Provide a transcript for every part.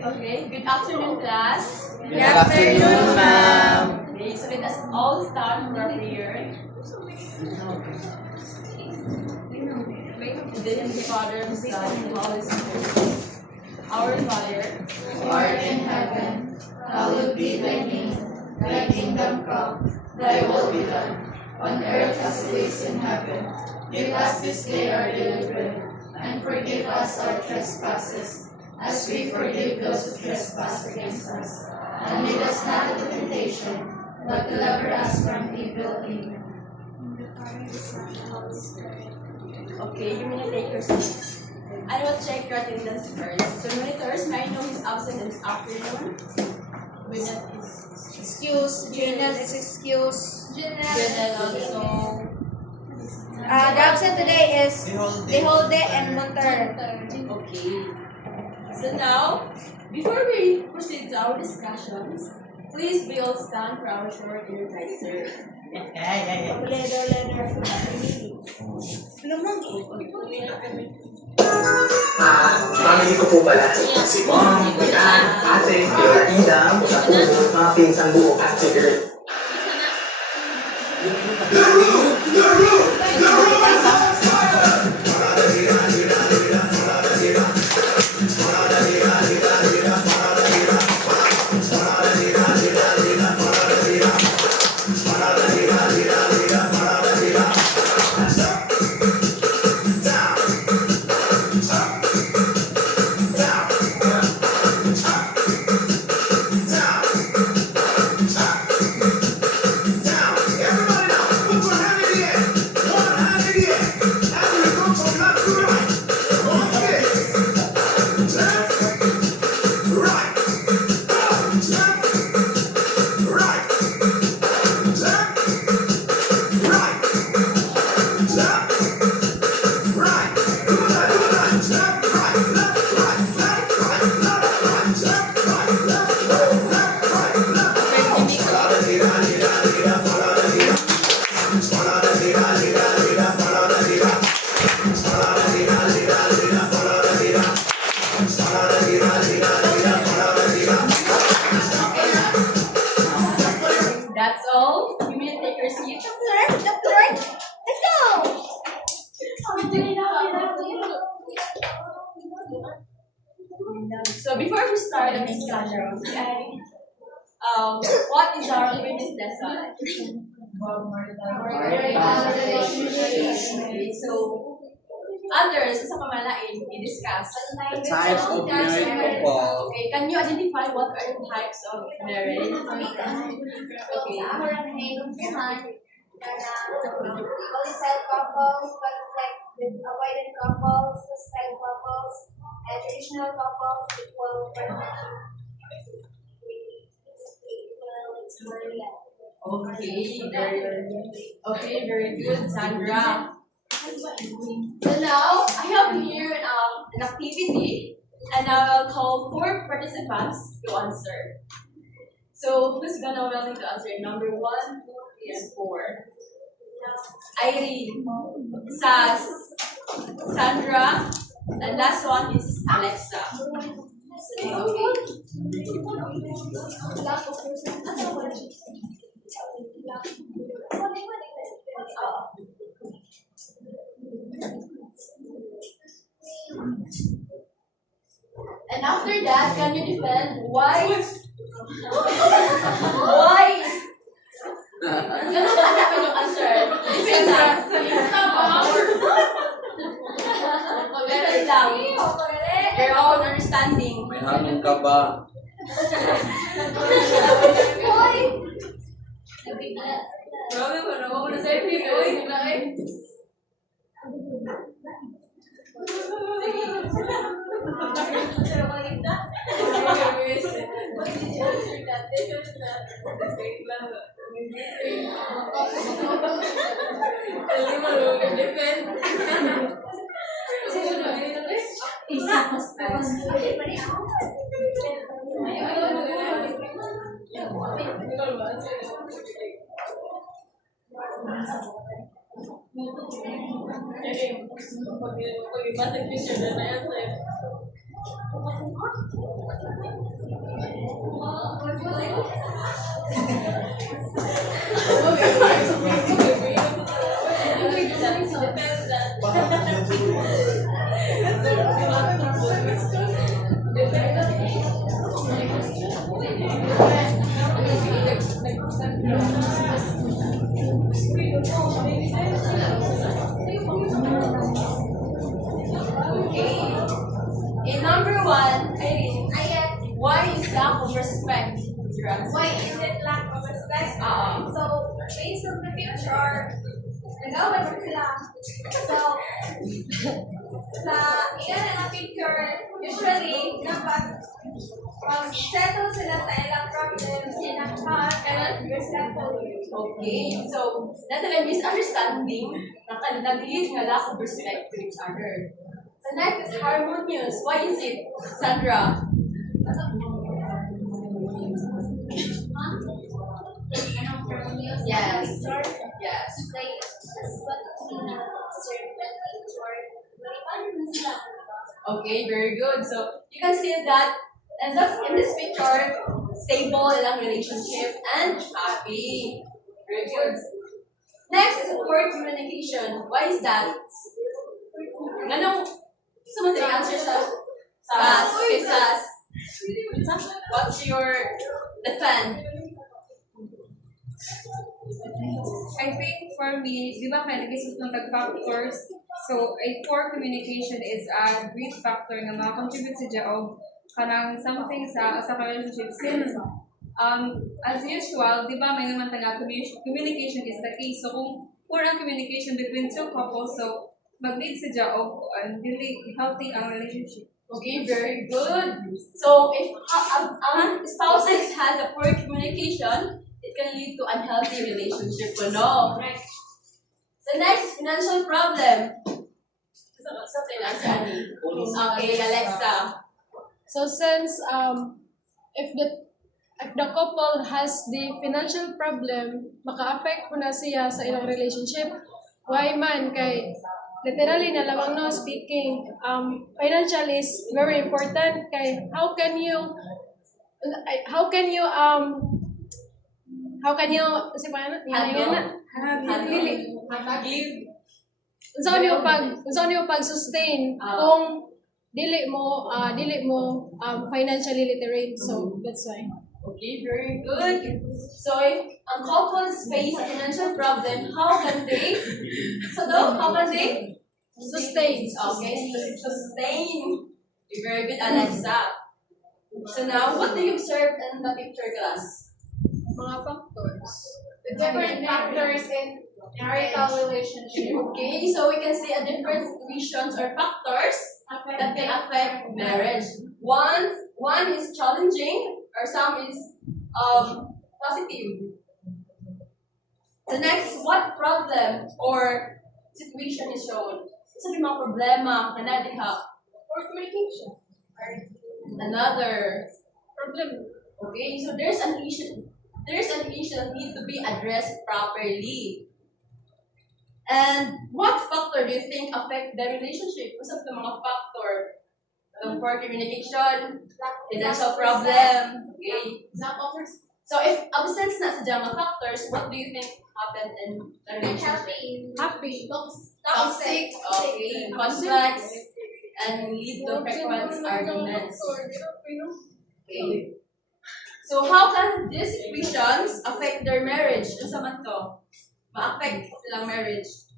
Okay, good afternoon, class. Good afternoon, ma'am. Okay, so let us all start with our prayer. In the name of the Father, the Son, and the Holy Spirit. Our Father, who art in heaven, hallowed be thy name. Thy kingdom come, thy will be done, on earth as it is in heaven. Give us this day our daily bread, and forgive us our trespasses, as we forgive those who trespass against us. And lead us not into temptation, but deliver us from evil. Amen. okay, you may take your seats. I will check your attendance first. So, monitors, may I know who's absent this afternoon? Winnet is Excuse, Janelle is excused. Winnet also. The absent today is Deholde and Monter. Okay. So now, before we proceed to our discussions, please we all stand for our short exercise. Family ko po pala. Si Mom, si Dad, Ate, Tita Ida, sa puso, mga pinsang buo at si Girl. That's all. You may take your seats. Let's go! So before we start the discussion, what is our previous lesson? Okay, so others sa pamalain, i-discuss. The types of married couple. Okay, can you identify what are the types of marriage? Okay. Polycell couples, conflict with avoidant couples, hostile couples, and traditional couples, equal partnership. Very good, Sandra. So now I have here an activity, and I will call 4 participants to answer. So who's gonna willing to answer? Number 1, 2, 3, and 4. Irene, Sas, Sandra, and last one is Alexa. Okay. And after that, can you defend why? Why? Ganun ba naman yung answer? Defend lang. Defend lang. Your own understanding. May hangin ka ba? Grabe ba naman ko na sa'yo, Pinoy? Pag-iba sa future na na yan sa'yo. Okay. In number one, Irene, why is lack of respect? Why is it lack of respect? So, based on the picture, nagawad mo sila. So, sa iyan na picture, usually, dapat settle sila sa ilang problems in a cannot respectful way. Okay, so that's a misunderstanding na nag-lead nga lack of respect to each other. The next is harmonious. Why is it, Sandra? Yes. Yes. Like, that's what certain picture. Paano mo sila? Okay, very good. So you can see that and in this picture, stable in a relationship and happy. Very good. Next is poor communication. Why is that? Anong someone the answer sa Sas? Okay, Sas. What's your defend? I think for me, di ba kaya nag-isip ng factors? So, poor communication is a great factor na makakontribute sa job kanang something sa relationship since as usual, di ba may naman tanga communication is the key. So, kung poor ang communication between two couples, so mag-lead sa job and really healthy ang relationship. Okay, very good. So if spouses has a poor communication, it can lead to unhealthy relationship. No. Right. The next is financial problem. Something like that. Okay, Alexa. So since if the couple has the financial problem, maka-affect po na siya sa ilang relationship. Why man? Kay literally na lamang no speaking, financial is very important. Kay how can you si paano? Unsa niyo pag-sustain kung dili mo financially literate, so that's why. Okay, very good. So if couples face a financial problem, how can they Sustain. Okay, sustain. You're very good, Alexa. So now, what do you observe in the picture class? Mga factors. The different factors in marital relationship. Okay, so we can see a different situations or factors that can affect marriage. One is challenging, or some is positive. The next, what problem or situation is shown? Isa yung mga problema na diha. Poor communication. Another. Problem. Okay, so there's an issue that need to be addressed properly. And what factor do you think affect the relationship? What's the mga factor? Poor communication, financial problem. Okay. So if absence na sa mga factors, what do you think happened in the relationship? Happy. Toxic. Okay. Conflicts and lead to frequent arguments. Okay. So how can these situations affect their marriage? Ano sa man to? Ma-affect silang marriage.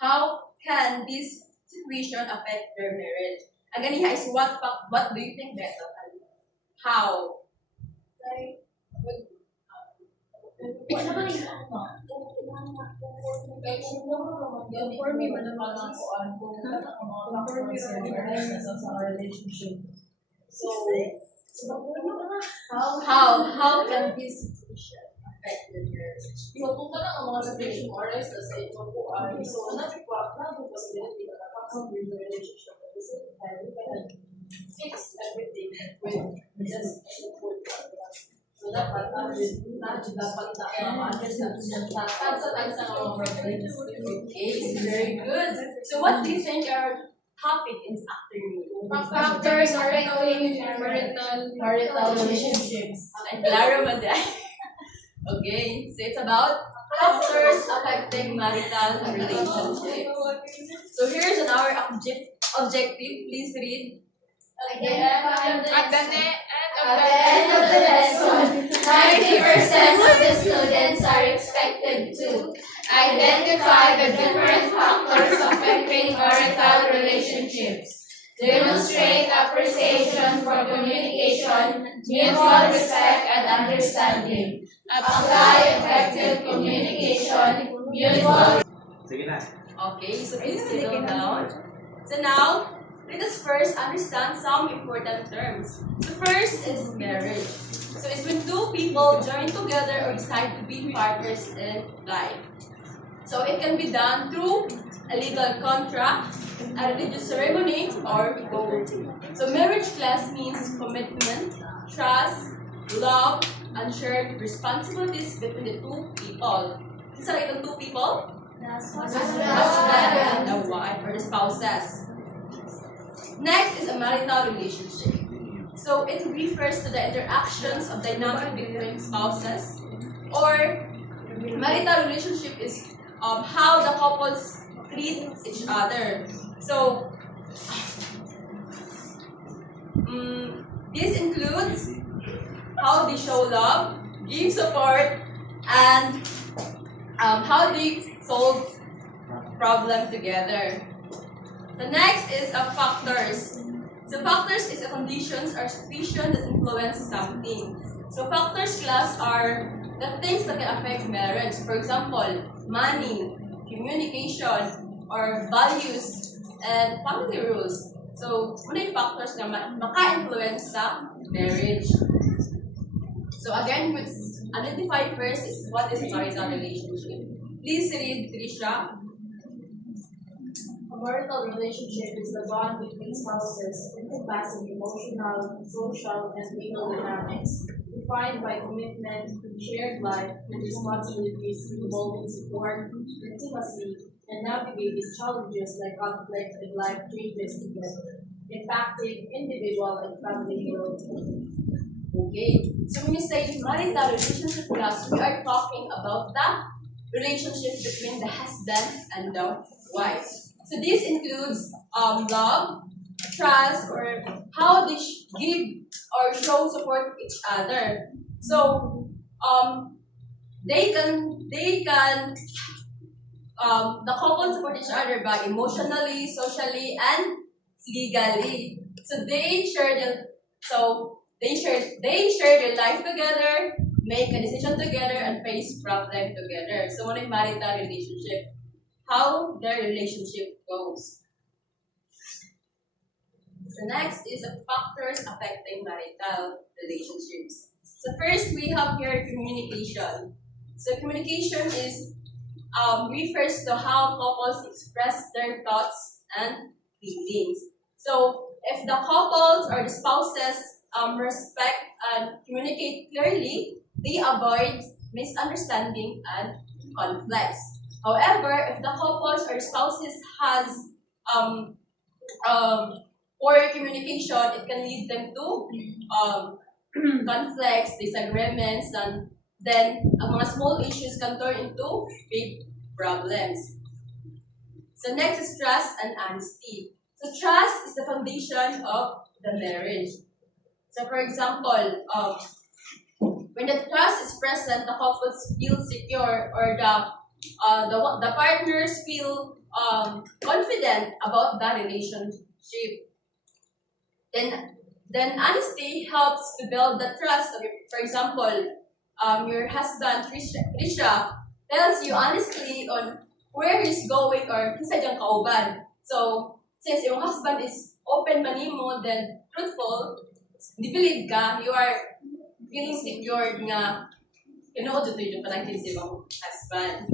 How can this situation affect their marriage? Ang ganiha is what do you think better? How? For me, man naman. How can this situation affect their marriage? dapat understand Okay, very good. So what do you think our topic is afternoon? Factors affecting marital relationships. And Clara Maday. Okay, so it's about factors affecting marital relationships. So here's an our objective. Please read. At the end of the lesson, 90% of the students are expected to identify the different factors affecting marital relationships, demonstrate appreciation for communication, mutual respect, and understanding, apply effective communication, mutual. Sige na. Okay, so please settle down. So now, let us first understand some important terms. The first is marriage. So it's when two people join together or decide to be partners in life. So it can be done through a legal contract, a religious ceremony, or both. So marriage class means commitment, trust, love, and shared responsibilities between the two people. These are the two people? Husband and the wife, or the spouses. Next is a marital relationship. So it refers to the interactions of dynamic between spouses, or marital relationship is how the couples treat each other. So this includes how they show love, give support, and how they solve problems together. The next is factors. So factors is a conditions or situation that influence something. So factors class are the things that can affect marriage. For example, money, communication, or values, and family rules. So, muna yung factors na maka-influence sa marriage. So again, let's identify first is what is a marital relationship. Please read, Trisha. A marital relationship is the bond between spouses encompassing emotional, social, and legal dynamics, defined by commitment, shared life, and responsibilities involving support, intimacy, and navigating challenges like conflict and life changes together, impacting individual and family growth. Okay, so when you say marital relationship class, we are talking about the relationship between the husband and the wife. So this includes love, trust, or how they give or show support each other. So the couple support each other by emotionally, socially, and legally. So they share their life together, make a decision together, and face problem together. So what is marital relationship? How their relationship goes. So next is the factors affecting marital relationships. So first we have here communication. So communication is refers to how couples express their thoughts and feelings. So if the couples or the spouses respect and communicate clearly, they avoid misunderstanding and conflicts. However, if the couples or spouses has poor communication, it can lead them to conflicts, disagreements, and then mga small issues can turn into big problems. So next is trust and honesty. So trust is the foundation of the marriage. So for example, when the trust is present, the couples feel secure, or the partners feel confident about the relationship. Then honesty helps to build the trust. For example, your husband, Trisha, tells you honestly on where he's going or kinsa diyang kauban. So, since your husband is open manimo, then truthful, believe ka, you are feeling secure nga tinuod ito yung panagin sa imong husband.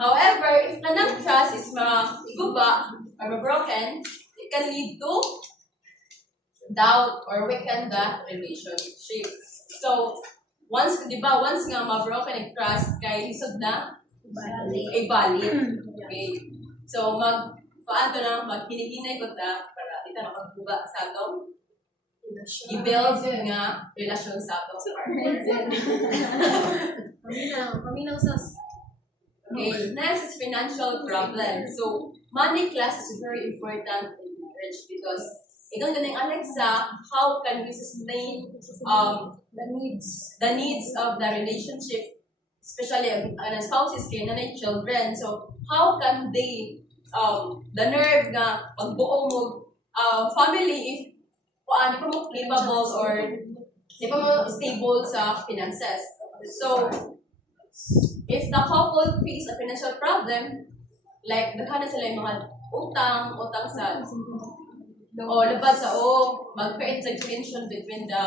However, if kanang trust is guba or broken, it can lead to doubt or weaken the relationship. So, once, di ba, once nga ma-broken and trust kay hisod na, ibalik. Okay. So, paano na, magkiniginay ko ta, para ita na pagbuga sa atong i-build nga relasyon sa atong partner. Paminaw sas. Okay, next is financial problem. So, money class is very important in marriage because ikaw ganing Alexa, how can we sustain the needs of the relationship, especially spouses kay nanay children. So, how can they the nerve nga pagbuo mo family if di pa mo capable or di pa mo stable sa finances. So, if the couple face a financial problem, like nagkana sila yung mga utang sa labad sa mag-create a tension between the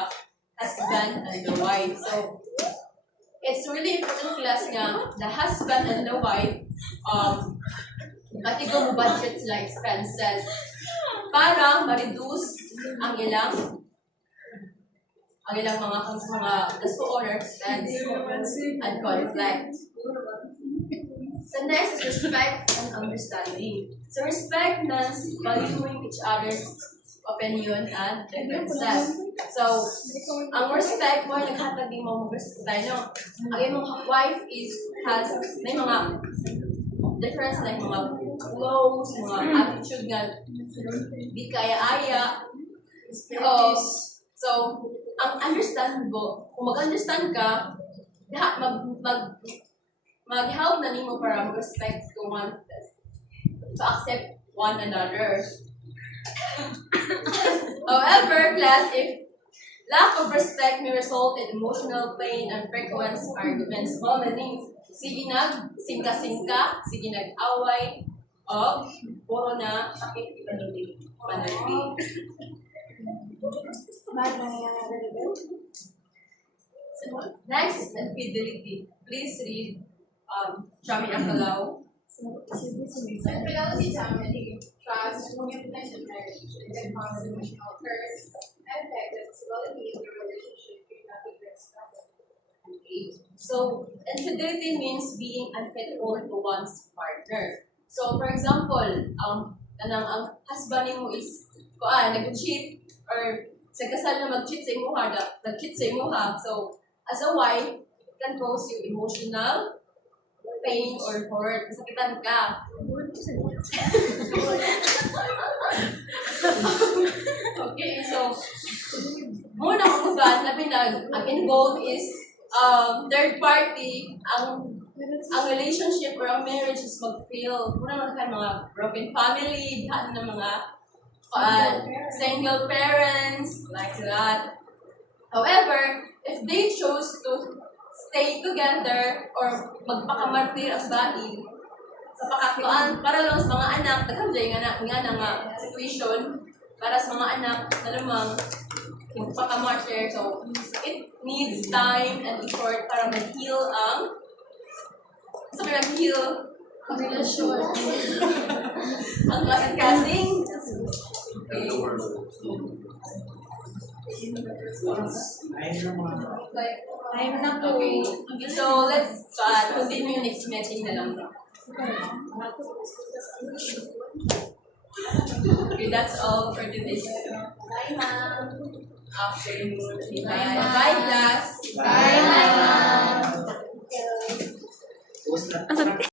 husband and the wife. So, it's really important class nga the husband and the wife katigo mo budget sila expenses para ma-reduce ang ilang mga gusto or expense and conflict. So next is respect and understanding. So respect means valuing each other's opinion and differences. So, ang respect mo, naghatag din mo respect tayo. Ang imong wife may mga difference like mga clothes, mga attitude nga di kaya-aya. So, ang understand mo, kung mag-understand ka, mag-help na nimo para mag-respect to accept one another. However, class, if lack of respect may result in emotional pain and frequent arguments, sige singka-singka, sige nag-away, o puro na sakit ibanulig. Next is infidelity. Please read Chami Akalaw. Infidelity damaging trust, commitment, and marriage. It can cause emotional hurt and affect the stability of the relationship if not addressed properly. So, infidelity means being unfaithful to one's partner. So, for example, ang husband mo is nag-cheat or sa kasal na mag-cheat sa imo nag-cheat sa imo So, as a wife, it can cause you emotional pain or hurt. Sakitan ka. Okay, so muna kung labi na ang involved is third party, ang relationship or ang marriage is mag-fail. Muna naman mga broken family, dihan ng mga single parents, like that. However, if they chose to stay together or magpakamartir ang bahay sa pakatuan para lang sa mga anak, nagkamjay nga situation para sa mga anak na namang magpakamartir. So, it needs time and effort para mag-heal ang Relasyon. ang kasing-kasing. Okay. Okay. So, let's continue next meeting na lang. Okay, that's all for today's Bye, ma'am. afternoon. Bye, class. Bye, ma'am.